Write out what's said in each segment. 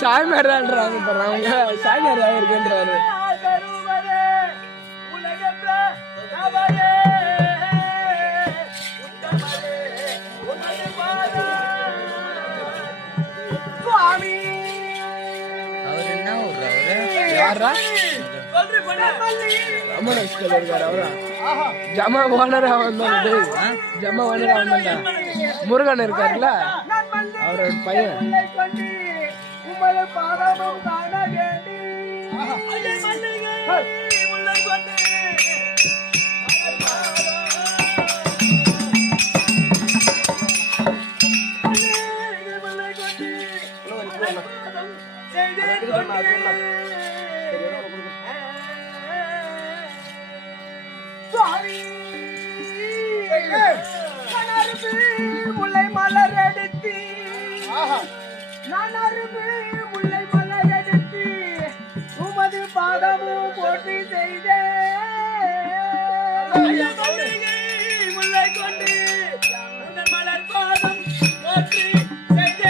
சாய்மாரான்றாங்க பாருங்க, சாய்மார் இருக்குன்றாரு. அவர் என்ன விடுறாரு? யாரா ஜமா ஓனரா வந்தாரு. ஜமா ஓனரா வந்தா முருகன் இருக்காருல்ல, அவரோட பையன். முல்லை மலர் எடுத்து நான் அரும்பு முல்லை மலர் எடுத்து உமது பாதமும் போற்றி செய்த முல்லை கொண்டு மலர் பாதம் போற்றி செய்த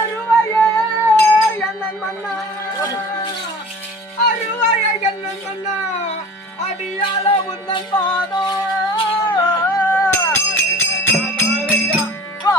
அருவாயே என்னன் மன்னா, அருவாயே என்னன் மன்னா, அடியால உந்தன்